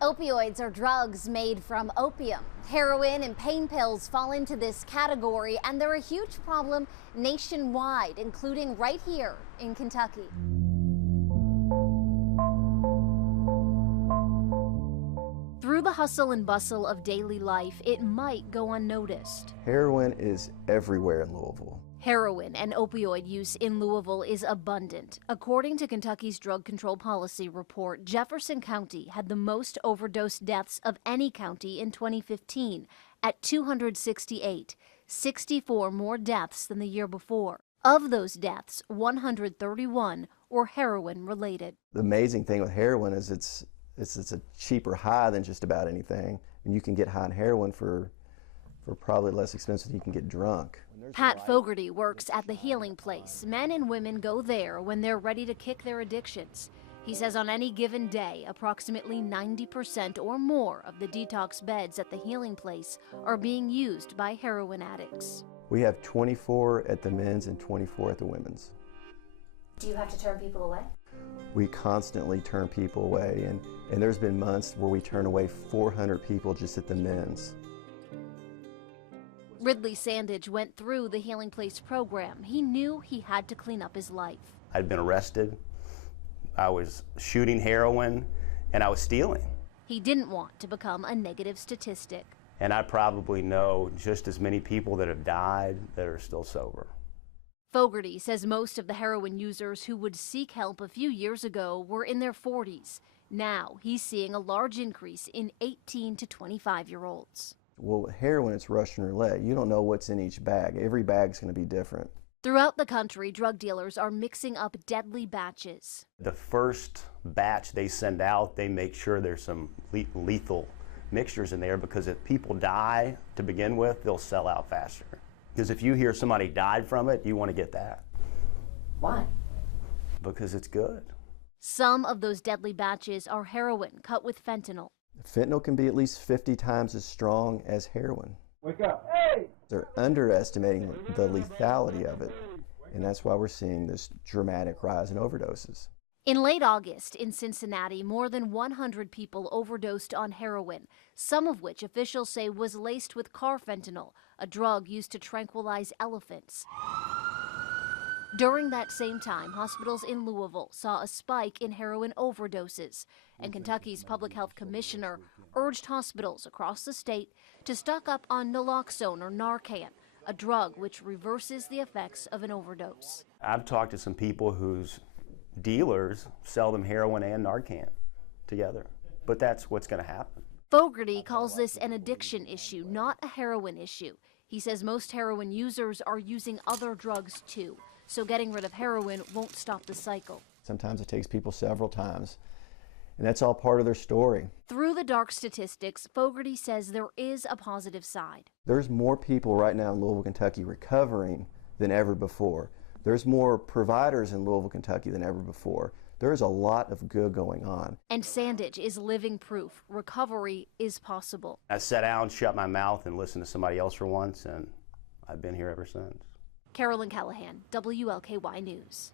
Opioids are drugs made from opium. Heroin and pain pills fall into this category, and they're a huge problem nationwide, including right here in Kentucky. Through the hustle and bustle of daily life, it might go unnoticed. Heroin is everywhere in Louisville. Heroin and opioid use in Louisville is abundant. According to Kentucky's Drug Control Policy Report, Jefferson County had the most overdose deaths of any county in 2015 at 268, 64 more deaths than the year before. Of those deaths, 131 were heroin related. The amazing thing with heroin is it's a cheaper high than just about anything. And you can get high on heroin for probably less expensive than you can get drunk. Pat Fogarty works at the Healing Place. Men and women go there when they're ready to kick their addictions. He says on any given day, approximately 90% or more of the detox beds at the Healing Place are being used by heroin addicts. We have 24 at the men's and 24 at the women's. Do you have to turn people away? We constantly turn people away, and there's been months where we turn away 400 people just at the men's. Ridley Sandage went through the Healing Place program. He knew he had to clean up his life. I'd been arrested, I was shooting heroin, and I was stealing. He didn't want to become a negative statistic. And I probably know just as many people that have died that are still sober. Fogarty says most of the heroin users who would seek help a few years ago were in their 40s. Now he's seeing a large increase in 18 to 25-year-olds. Well, heroin, it's Russian roulette. You don't know what's in each bag. Every bag's going to be different. Throughout the country, drug dealers are mixing up deadly batches. The first batch they send out, they make sure there's some lethal mixtures in there, because if people die to begin with, they'll sell out faster. Because if you hear somebody died from it, you want to get that. Why? Because it's good. Some of those deadly batches are heroin cut with fentanyl. Fentanyl can be at least 50 times as strong as heroin. Wake up. Hey! They're underestimating the lethality of it, and that's why we're seeing this dramatic rise in overdoses. In late August in Cincinnati, more than 100 people overdosed on heroin, some of which officials say was laced with carfentanil, a drug used to tranquilize elephants. During that same time, hospitals in Louisville saw a spike in heroin overdoses, and Kentucky's public health commissioner urged hospitals across the state to stock up on naloxone or Narcan, a drug which reverses the effects of an overdose. I've talked to some people whose dealers sell them heroin and Narcan together, but that's what's going to happen. Fogarty calls this an addiction issue, not a heroin issue. He says most heroin users are using other drugs too, so getting rid of heroin won't stop the cycle. Sometimes it takes people several times, and that's all part of their story. Through the dark statistics, Fogarty says there is a positive side. There's more people right now in Louisville, Kentucky recovering than ever before. There's more providers in Louisville, Kentucky than ever before. There's a lot of good going on. And Sandage is living proof recovery is possible. I sat down, shut my mouth, and listened to somebody else for once, and I've been here ever since. Carolyn Callahan, WLKY News.